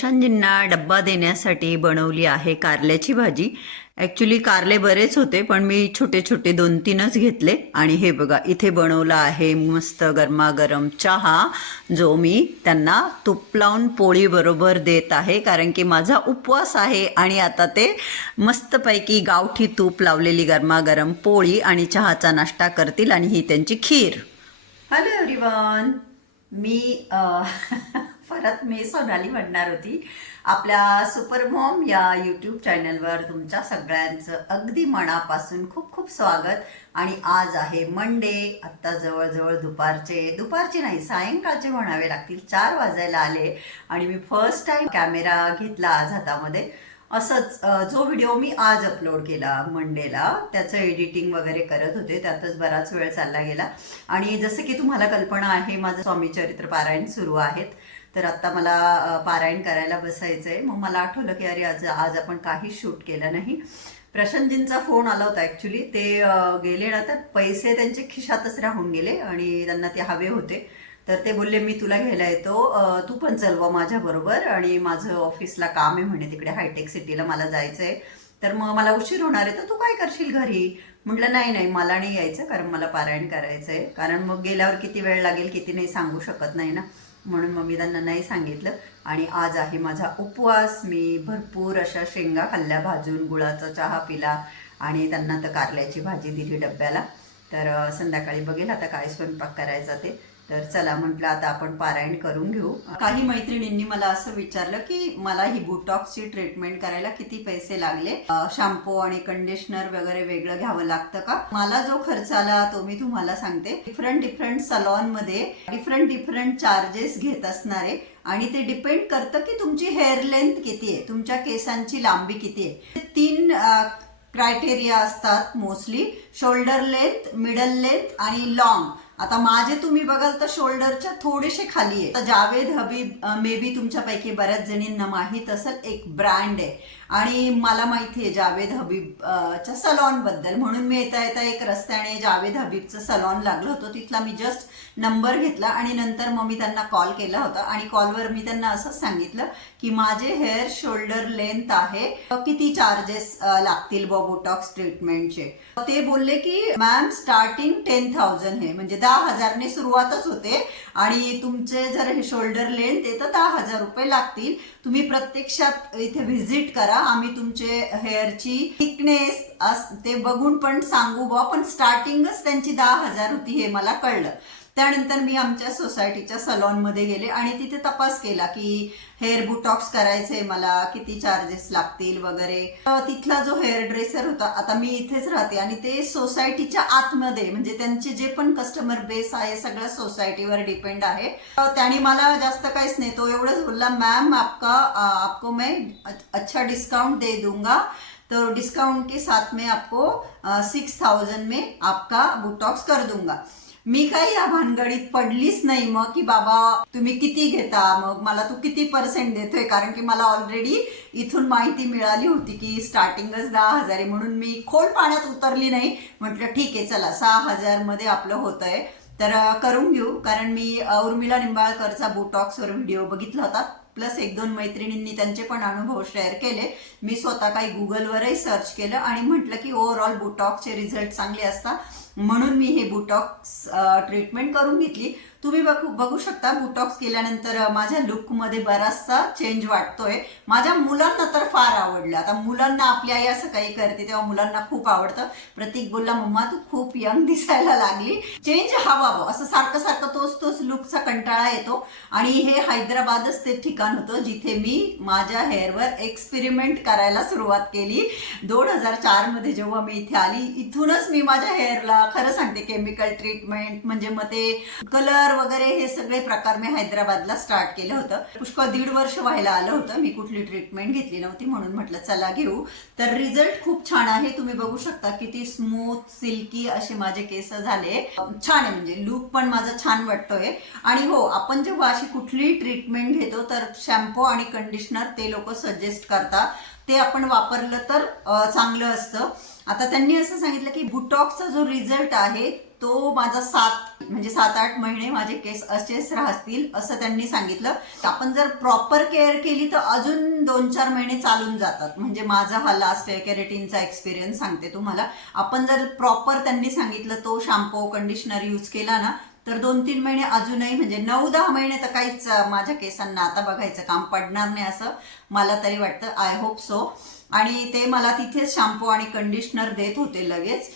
प्रशांतजींना डब्बा देण्यासाठी बनवली आहे कारल्याची भाजी. ॲक्च्युली कारले बरेच होते पण मी छोटे छोटे दोन तीनच घेतले. आणि हे बघा इथे बनवलं आहे मस्त गरमागरम चहा जो मी त्यांना तूप लावून पोळीबरोबर देत आहे. कारण की माझा उपवास आहे आणि आता ते मस्तपैकी गावठी तूप लावलेली गरमागरम पोळी आणि चहाचा नाश्ता करतील आणि ही त्यांची खीर. हॅलो एव्हरीवन मी परत मी सोनाली म्हणणार होती. आपल्या सुपर मॉम या यूट्यूब चॅनलवर तुमच्या सगळ्यांचं अगदी मनापासून खूप खूप स्वागत. आणि आज आहे मंडे आत्ता जवळजवळ दुपारचे दुपारचे नाही सायंकाळचे म्हणावे लागतील चार वाजायला आले. आणि मी फर्स्ट टाइम कॅमेरा घेतला आज हातामध्ये. असंच जो व्हिडिओ मी आज अपलोड केला मंडेला त्याचं एडिटिंग वगैरे करत होते. त्यातच बराच वेळ चालला गेला. आणि जसं की तुम्हाला कल्पना आहे माझं स्वामी चरित्र पारायण सुरू आहेत. तर आत्ता मला पारायण करायला बसायचं आहे मग मला आठवलं की अरे आज आज आपण काही शूट केलं नाही. प्रशांतजींचा फोन आला होता ॲक्च्युली ते गेले ना तर पैसे त्यांचे खिशातच राहून गेले आणि त्यांना ते हवे होते. तर ते बोलले मी तुला घ्यायला येतो. तू पण चलवा माझ्याबरोबर आणि माझं ऑफिसला काम आहे म्हणे तिकडे हायटेक सिटीला मला जायचं आहे तर मग मला उशीर होणार आहे तर तू काय करशील घरी? म्हटलं नाही नाही मला नाही यायचं कारण मला पारायण करायचं आहे कारण मग गेल्यावर किती वेळ लागेल किती नाही सांगू शकत नाही ना. म्हणून मग मी त्यांना नाही सांगितलं. आणि आज आहे माझा उपवास. मी भरपूर अशा शेंगा खाल्ल्या भाजून गुळाचा चहा पिला आणि त्यांना तर कारल्याची भाजी दिली डब्याला. तर संध्याकाळी बघेल आता काय स्वयंपाक करायचा ते. तर चला म्हटलं आता आपण पारायण करून घेऊ. काही मैत्रिणींनी मला असं विचारलं की मला ही बुटॉक्सची ट्रीटमेंट करायला किती पैसे लागले? शॅम्पू आणि कंडिशनर वगैरे वेगळं घ्यावं लागतं का? मला जो खर्च आला तो मी तुम्हाला सांगते. डिफरंट डिफरंट सलॉनमध्ये डिफरंट डिफरंट चार्जेस घेत असणारे आणि ते डिपेंड करतं की तुमची हेअर लेंथ किती आहे तुमच्या केसांची लांबी किती आहे. तीन क्रायटेरिया असतात mostly shoulder length middle length आणि लॉंग आता माझे तुम्ही बघाल तर शोल्डरच्या थोडेसे खाली आहे. जावेद हबीब मे बी तुमच्यापैकी बऱ्याच जणींना माहीत असेल एक ब्रँड आहे. आणि मला माहिती आहे जावेद हबीब च्या सलॉनबद्दल. म्हणून मी येता येता एक रस्त्याने जावेद हबीबचं सलॉन लागलं होतं. तिथला मी जस्ट नंबर घेतला आणि नंतर मग मी त्यांना कॉल केला होता. आणि कॉलवर मी त्यांना असंच सांगितलं की माझे हेअर शोल्डर लेंथ आहे. किती चार्जेस लागतील बोटॉक्स ट्रीटमेंटचे ते बोलले की मॅम स्टार्टिंग टेन थाउजंड हे. म्हणजे दहा हजारने सुरुवातच होते. आणि तुमचे जर हे शोल्डर लेंथ आहे तर दहा हजार रुपये लागतील. तुम्ही प्रत्यक्षात इथे व्हिजिट करा. आम्ही तुमचे हेअरची थिकनेस ते बघून पण सांगू बा पण स्टार्टिंगच त्यांची दहा हजार होती हे मला कळलं. त्यानंतर मी आमच्या सोसायटीच्या सलॉनमध्ये गेले आणि तिथे तपास केला की हेअर बुटॉक्स करायचे मला किती चार्जेस लागतील वगैरे. तिथला जो हेअर ड्रेसर होता आता मी इथेच राहते आणि ते सोसायटीच्या आतमध्ये म्हणजे त्यांचे जे पण कस्टमर बेस आहे सगळं सोसायटीवर डिपेंड आहे. त्याने मला जास्त काहीच नाही तो एवढंच बोलला मॅम आपका आपको मैं अच्छा डिस्काउंट दे दूंगा. तो डिस्काउंट के साथ में आपको सिक्स थाउजेंड में आपका बुटॉक्स कर दूंगा. मी काही या भानगडीत पडलीच नाही मग की बाबा तुम्ही किती घेता? मग मला तू किती पर्सेंट देतोय? कारण की मला ऑलरेडी इथून माहिती मिळाली होती की स्टार्टिंगच दहा हजार आहे म्हणून मी खोल पाण्यात उतरली नाही. म्हटलं ठीक आहे चला सहा हजारमध्ये आपलं होतंय. तर करून घेऊ. कारण मी उर्मिला निंबाळकरचा बोटॉक्सवर व्हिडिओ बघितला होता. प्लस एक दोन मैत्रिणींनी त्यांचे पण अनुभव शेअर केले. मी स्वतः काही गुगलवरही सर्च केलं आणि म्हटलं की ओव्हरऑल बुटॉकचे रिझल्ट चांगले असतात. म्हणून मी हे बुटॉक्स ट्रीटमेंट करून घेतली. तुम्ही बघू बघू शकता बुटॉक्स केल्यानंतर माझ्या लुकमध्ये बराचसा चेंज वाटतोय. माझ्या मुलांना तर फार आवडलं. आता मुलांना आपली आई असं काही करते तेव्हा मुलांना खूप आवडतं. प्रतीक बोलला मम्मा तू खूप यंग दिसायला लागली. चेंज हवा बुवा. असं सारखं सारखं तोच तोच लुकचा कंटाळा येतो. आणि हे हैदराबादच ते ठिकाण होतं जिथे मी माझ्या हेअरवर एक्सपेरिमेंट करायला सुरुवात केली. दोन हजार चारमध्ये जेव्हा मी इथे आली इथूनच मी माझ्या हेअरला खरं सांगते केमिकल ट्रीटमेंट म्हणजे मग ते कलर वगैरे हे सगळे प्रकार मी हैदराबादला स्टार्ट केलं होतं. पुष्कळ दीड वर्ष व्हायला आलं होतं. मी कुठली ट्रीटमेंट घेतली नव्हती म्हणून म्हटलं चला घेऊ. तर रिझल्ट खूप छान आहे. तुम्ही बघू शकता किती स्मूथ सिल्की असे माझे केस झाले. छान आहे म्हणजे लुक पण माझा छान वाटतोय. आणि हो आपण जेव्हा अशी कुठलीही ट्रीटमेंट घेतो तर शॅम्पू आणि कंडिशनर ते लोक सजेस्ट करतात. ते आपण वापरलं तर चांगलं असतं. आता त्यांनी असं सांगितलं की बुटॉक्सचा जो रिझल्ट आहे तो माझा सात म्हणजे सात आठ महिने माझे केस असेच राहतील असं त्यांनी सांगितलं. आपण जर प्रॉपर केअर केली तर अजून दोन चार महिने चालून जातात. म्हणजे माझा हा लास्ट कॅरेटीनचा एक्सपिरियन्स सांगते तुम्हाला. आपण जर प्रॉपर त्यांनी सांगितलं तो शॅम्पू कंडिशनर यूज केला ना तर दोन तीन महिने अजूनही म्हणजे नऊ दहा महिने तर काहीच माझ्या केसांना आता बघायचं काम पडणार नाही असं मला तरी वाटतं. आय होप सो आणि ते मला तिथेच शॅम्पू आणि कंडिशनर देत होते लगेच.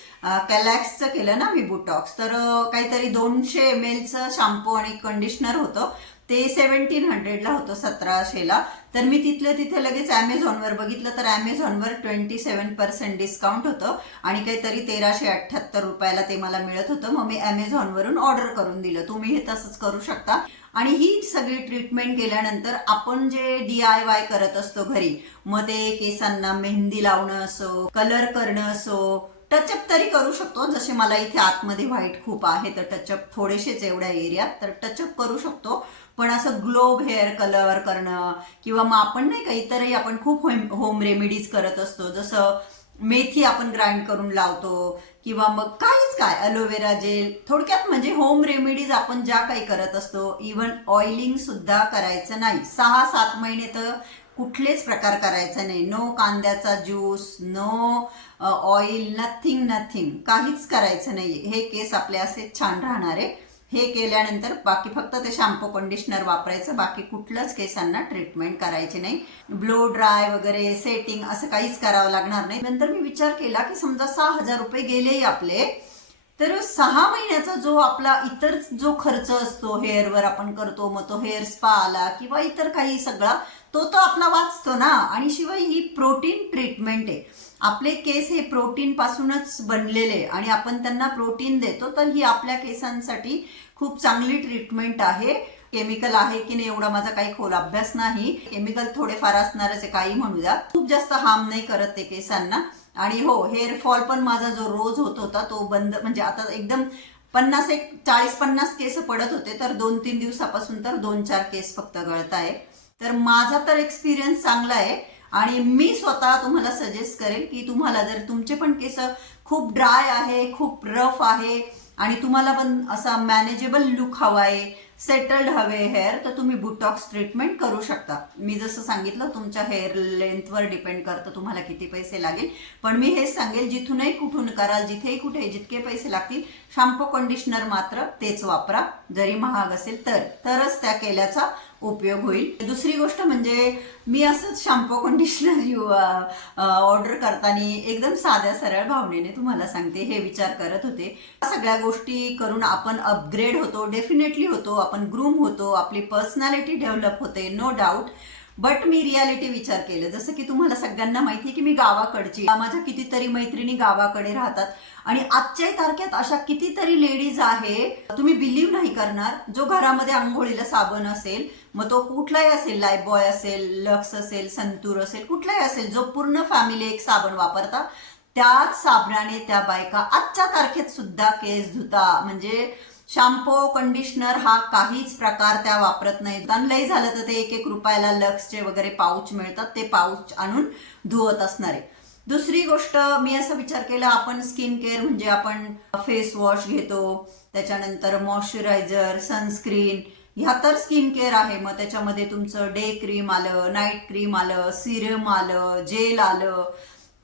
कॅलॅक्सचं केलं ना मी बुटॉक्स तर काहीतरी दोनशे एम एलचं शॅम्पू आणि कंडिशनर होतं. ते सेव्हन्टीन हंड्रेडला होतं सतराशेला तर मी तिथलं तिथे लगेच ॲमेझॉनवर बघितलं तर ॲमेझॉनवर ट्वेंटी सेवन पर्सेंट डिस्काउंट होतं आणि काहीतरी तेराशे अठ्ठ्याहत्तर रुपयाला ते मला मिळत होतं. मग मी ॲमेझॉनवरून ऑर्डर करून दिलं. तुम्ही हे तसंच करू शकता. आणि ही सगळी ट्रीटमेंट केल्यानंतर आपण जे डी आय वाय करत असतो घरी मग ते केसांना मेहंदी लावणं असो कलर करणं असो टचअप तरी करू शकतो. जसे मला इथे आतमध्ये व्हाईट खूप आहे तर टचअप थोडेसेच एवढ्या एरियात तर टचअप करू शकतो. पण असं ग्लोब हेअर कलर करणं किंवा मग आपण नाही का इतरही आपण खूप होम होम रेमेडीज करत असतो. जसं मेथी आपण ग्राइंड करून लावतो किंवा मग काहीच काय अलोवेरा जेल. थोडक्यात म्हणजे होम रेमेडीज आपण ज्या काही करत असतो इवन ऑइलिंग सुद्धा करायचं नाही. सहा सात महिने तर कुठलेच प्रकार करायचा नाही. नो कांद्याचा juice no oil nothing nothing. काहीच करायचं नाही हे केस आपले असे छान राहणार आहे हे केल्यानंतर बाकी फक्त ते शॅम्पू कंडिशनर वापरायचं बाकी कुठलंच केसांना ट्रीटमेंट करायची नाही. ब्लो ड्राय वगैरे सेटिंग असं काहीच करावं लागणार नाही. नंतर मी विचार केला की समजा सहा हजार रुपये गेलेही आपले तर सहा महिन्याचा जो आपला इतर जो खर्च असतो हेअरवर आपण करतो मग तो हेअर स्पा आला किंवा इतर काही सगळा तो तो आपला वाचतो ना. आणि शिवाय ही प्रोटीन ट्रीटमेंट आहे. आपले केस हे प्रोटीन पासूनच बनलेले आणि आपण त्यांना प्रोटीन देतो तर ही आपल्या केसांसाठी खूप चांगली ट्रीटमेंट आहे. केमिकल आहे की नाही एवढा माझा काही खोल अभ्यास नाही. केमिकल थोडेफार असणारच आहे काही म्हणूया खूप जास्त हार्म नाही करत ते केसांना. आणि हो हेअर फॉल पण माझा जो रोज होत होता तो बंद म्हणजे आता एकदम पन्नास एक चाळीस पन्नास केस पडत होते तर दोन तीन दिवसापासून तर दोन चार केस फक्त गळत आहे तर माझा तर एक्सपिरियन्स चांगला आहे. आणि मी स्वतः तुम्हाला सजेस्ट करेल की तुम्हाला जर तुमचे पण केस खूप ड्राय आहे खूप रफ आहे आणि तुम्हाला पण असा मॅनेजेबल लुक हवा आहे सेटल्ड हवे हेअर तर तुम्ही बुटॉक्स ट्रीटमेंट करू शकता. मी जसं सांगितलं तुमच्या हेअर लेंथवर डिपेंड करतं तुम्हाला किती पैसे लागेल. पण मी हेच सांगेल जिथूनही कुठून कराल जिथेही कुठे जितके पैसे लागतील शॅम्पू कंडिशनर मात्र तेच वापरा. जरी महाग असेल तर. तरच त्या केल्याचा उपयोग होईल. दुसरी गोष्ट म्हणजे मी असंच शॅम्पू कंडिशनर ऑर्डर करताना एकदम साध्या सरळ भावनेने तुम्हाला सांगते हे विचार करत होते. सगळ्या गोष्टी करून आपण अपग्रेड होतो डेफिनेटली होतो आपण ग्रूम होतो आपली पर्सनॅलिटी डेव्हलप होते नो डाऊट बट मी रियालिटी विचार केलं. जसं की तुम्हाला सगळ्यांना माहिती आहे की मी गावाकडची माझ्या कितीतरी मैत्रिणी गावाकडे राहतात. आणि आजच्या तारखेत अशा कितीतरी लेडीज आहे तुम्ही बिलीव्ह नाही करणार. जो घरामध्ये आंघोळीला साबण असेल मग तो कुठलाही असेल लाईफबॉय असेल लक्स असेल संतूर असेल कुठलाही असेल जो पूर्ण फॅमिली एक साबण वापरता त्याच साबणाने त्या बायका आजच्या तारखेत सुद्धा केस धुता. म्हणजे शॅम्पू कंडिशनर हा काहीच प्रकार त्या वापरत नाही. लई झालं तर ते एक एक रुपयाला लक्सचे वगैरे पाऊच मिळतात. ते पाऊच आणून धुवत असणारे. दुसरी गोष्ट मी असा विचार केला आपण स्किन केअर म्हणजे आपण फेस वॉश घेतो त्याच्यानंतर मॉइश्चरायझर सनस्क्रीन ह्या तर स्किन केअर आहे. मग त्याच्यामध्ये तुमचं डे क्रीम आलं नाईट क्रीम आलं सिरम आलं जेल आलं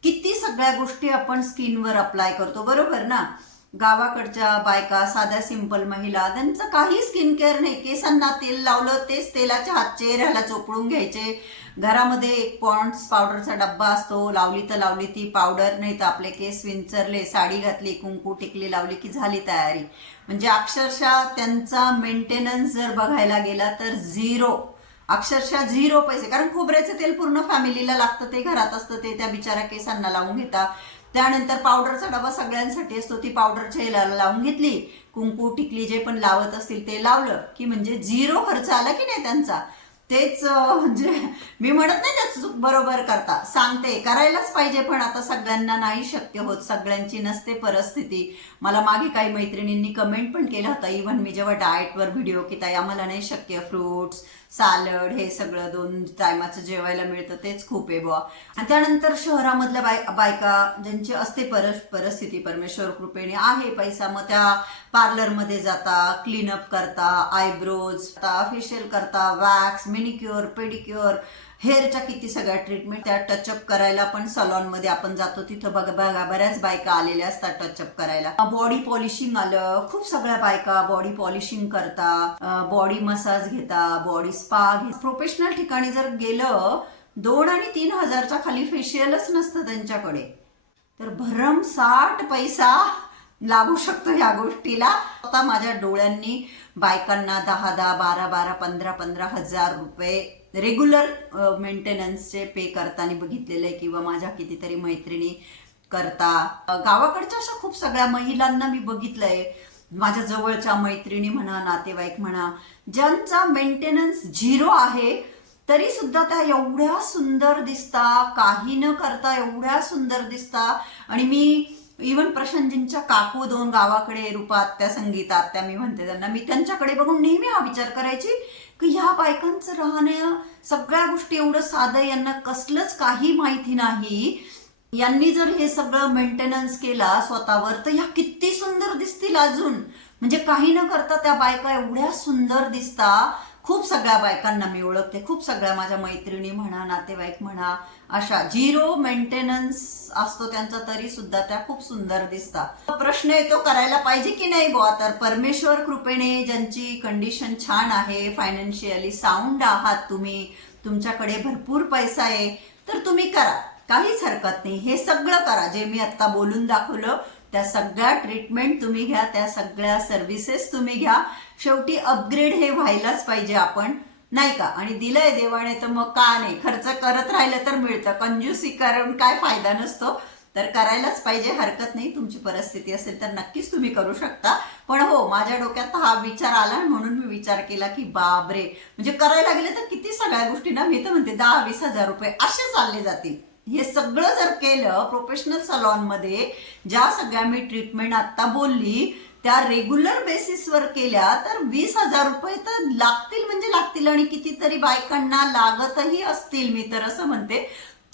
किती सगळ्या गोष्टी आपण स्किनवर अप्लाय करतो. बरोबर ना? गावाकडच्या बायका साध्या सिंपल महिला त्यांचं काही स्किन केअर नाही. केसांना तेल लावलं तेच तेलाच्या हात चेहऱ्याला चोपडून घ्यायचे. घरामध्ये एक पॉन्ड्स पावडरचा डब्बा असतो. लावली तर लावली ती पावडर नाही तर आपले केस विंचरले साडी घातली कुंकू टिकली लावली की झाली तयारी. म्हणजे अक्षरशः त्यांचा मेंटेनन्स जर बघायला गेला तर झिरो अक्षरशः झिरो पैसे. कारण खोबऱ्याचं तेल पूर्ण फॅमिलीला लागतं ते घरात असतं ते त्या बिचारा केसांना लावून घेता. त्यानंतर पावडरचा डबा सगळ्यांसाठी असतो. ती पावडर चेहऱ्याला लावून घेतली. कुंकू टिकली जे पण लावत असतील ते लावलं की म्हणजे झिरो खर्च आला की नाही त्यांचा. तेच म्हणजे मी म्हणत नाही त्याच बरोबर करता. सांगते करायलाच पाहिजे पण आता सगळ्यांना नाही शक्य होत सगळ्यांची नसते परिस्थिती. मला मागे काही मैत्रिणींनी कमेंट पण केला होता. इव्हन मी जेव्हा डाएटवर व्हिडिओ की ताई आम्हाला नाही शक्य फ्रुट्स सालड हे सगळं दोन टायमाचं जेवायला मिळतं तेच खूप आहे बुवा. आणि त्यानंतर शहरामधल्या बाय बायका ज्यांची असते पर परिस्थिती परमेश्वर कृपेने आहे पैसा मग त्या पार्लरमध्ये जाता क्लीनअप करता आयब्रोज फेशियल करता वॅक्स मेनिक्युअर पेडिक्युअर हेअरच्या किती सगळ्या ट्रीटमेंट त्या टचअप करायला पण सलॉनमध्ये आपण जातो. तिथं बघा बघा बऱ्याच बायका आलेल्या असतात टचअप करायला. बॉडी पॉलिशिंग आलं खूप सगळ्या बायका बॉडी पॉलिशिंग करता बॉडी मसाज घेता बॉडी स्पा घेता. प्रोफेशनल ठिकाणी जर गेलं दोन आणि तीन हजारच्या खाली फेशियलच नसतं त्यांच्याकडे. तर भरमसाठ पैसा लागू शकतो या गोष्टीला. आता माझ्या डोळ्यांनी बायकांना दहा दहा बारा बारा पंधरा पंधरा हजार रुपये रेग्युलर मेंटेनन्सचे पे करताना बघितलेलं आहे किंवा माझ्या कितीतरी मैत्रिणी करता. गावाकडच्या अशा खूप सगळ्या महिलांना मी बघितलंय. माझ्या जवळच्या मैत्रिणी म्हणा नातेवाईक म्हणा ज्यांचा मेंटेनन्स झिरो आहे तरी सुद्धा त्या एवढ्या सुंदर दिसता काही न करता एवढ्या सुंदर दिसता. आणि मी इवन प्रशांतजींच्या काकू दोन गावाकडे रूपात त्या संगीतात त्या मी म्हणते त्यांना मी त्यांच्याकडे बघून नेहमी हा विचार करायची की ह्या बायकांचं राहणं सगळ्या गोष्टी एवढं साधं यांना कसलंच काही माहिती नाही. यांनी जर हे सगळं मेंटेनन्स केला स्वतःवर तर ह्या किती सुंदर दिसतील अजून. म्हणजे काही न करता त्या बायका एवढ्या सुंदर दिसता खूप सगळ्या बायकांना मी ओळखते खूप सगळ्या माझ्या मैत्रिणी म्हणा नातेवाईक म्हणा अशा झिरो मेंटेनन्स असतो त्यांचा तरी सुद्धा त्या खूप सुंदर दिसतात. प्रश्न येतो करायला पाहिजे की नाही बुवा? तर परमेश्वर कृपेने ज्यांची कंडिशन छान आहे फायनान्शियली साऊंड आहात तुम्ही तुमच्याकडे भरपूर पैसा आहे तर तुम्ही करा. काहीच हरकत नाही. हे सगळं करा. जे मी आता बोलून दाखवलं त्या सगळ्या ट्रीटमेंट तुम्ही घ्या त्या सगळ्या सर्व्हिसेस तुम्ही घ्या. शेवटी अपग्रेड हे व्हायलाच पाहिजे आपण. नाही का? आणि दिलंय देवाने तर मग का नाही? खर्च करत राहिलं तर मिळतं. कंजूसी करून काय फायदा नसतो. तर करायलाच पाहिजे. हरकत नाही. तुमची परिस्थिती असेल तर नक्कीच तुम्ही करू शकता. पण हो माझ्या डोक्यात हा विचार आला म्हणून मी विचार केला की बाबरे म्हणजे करायला गेले तर किती सगळ्या गोष्टींना मी तर म्हणते दहा वीस हजार रुपये असे चालले जातील. हे सगळं जर केलं प्रोफेशनल सलॉनमध्ये ज्या सगळ्या मी ट्रीटमेंट आता बोलली त्या रेग्युलर बेसिसवर केल्या तर वीस हजार रुपये तर लागतील म्हणजे लागतील आणि कितीतरी बायकांना लागतही असतील मी तर असं म्हणते.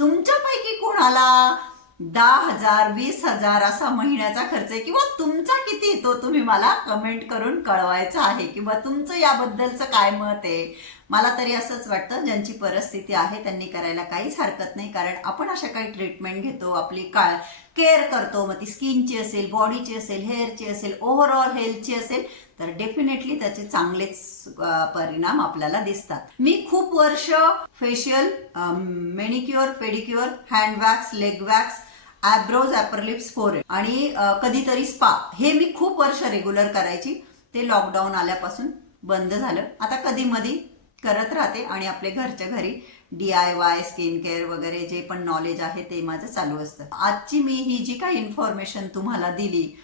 तुमच्यापैकी कोणाला दहा हजार वीस हजार असा महिन्याचा खर्च आहे किंवा तुमचा किती तो तुम्ही मला कमेंट करून कळवायचा आहे किंवा तुमचं याबद्दलचं काय मत आहे? मला तरी असंच वाटतं ज्यांची परिस्थिती आहे त्यांनी करायला काहीच हरकत नाही कारण आपण अशा काही ट्रीटमेंट घेतो आपली काळ केअर करतो. मग ती स्किनची असेल बॉडीची असेल हेअरची असेल ओव्हरऑल हेल्थची असेल तर डेफिनेटली त्याचे चांगलेच परिणाम आपल्याला दिसतात. मी खूप वर्ष facial manicure pedicure hand wax leg wax eyebrows upper lips for आणि कधीतरी स्पा हे मी खूप वर्ष रेग्युलर करायची. ते लॉकडाऊन आल्यापासून बंद झालं. आता कधी मधी करत राहते आणि आपले घरच्या घरी D I Y skin care वगैरे जे पण नॉलेज आहे ते माझं चालू असतं. आजची मी ही जी काही इन्फॉर्मेशन तुम्हाला दिली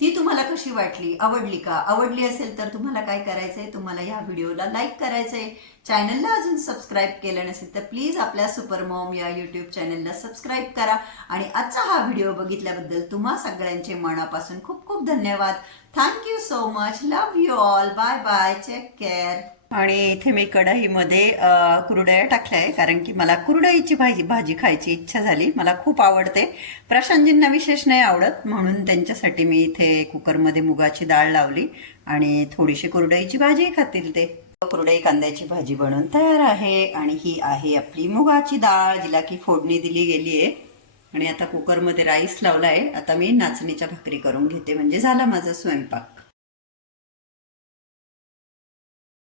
ती तुम्हाला कशी वाटली? आवडली का? आवडली असेल तर तुम्हाला काय करायचंय? तुम्हाला या व्हिडिओला लाईक करायचंय. चॅनलला अजून सबस्क्राईब केलं नसेल तर प्लीज आपल्या सुपरमॉम या युट्यूब चॅनलला सबस्क्राईब करा. आणि आजचा हा व्हिडिओ बघितल्याबद्दल तुम्हा सगळ्यांचे मनापासून खूप खूप धन्यवाद. Thank you so much love you all bye bye take care आणि इथे मी कढईमध्ये कुरडया टाकल्या आहे. कारण की मला कुरडईची भाजी भाजी खायची इच्छा झाली. मला खूप आवडते. प्रशांतजींना विशेष नाही आवडत. म्हणून त्यांच्यासाठी मी इथे कुकरमध्ये मुगाची डाळ लावली आणि थोडीशी कुरडईची भाजी खातील ते. कुरडई कांद्याची भाजी बनवून तयार आहे आणि ही आहे आपली मुगाची डाळ जिला की फोडणी दिली गेली आहे. आणि आता कुकरमध्ये राईस लावला आहे. आता मी नाचणीच्या भाकरी करून घेते. म्हणजे झाला माझा स्वयंपाक.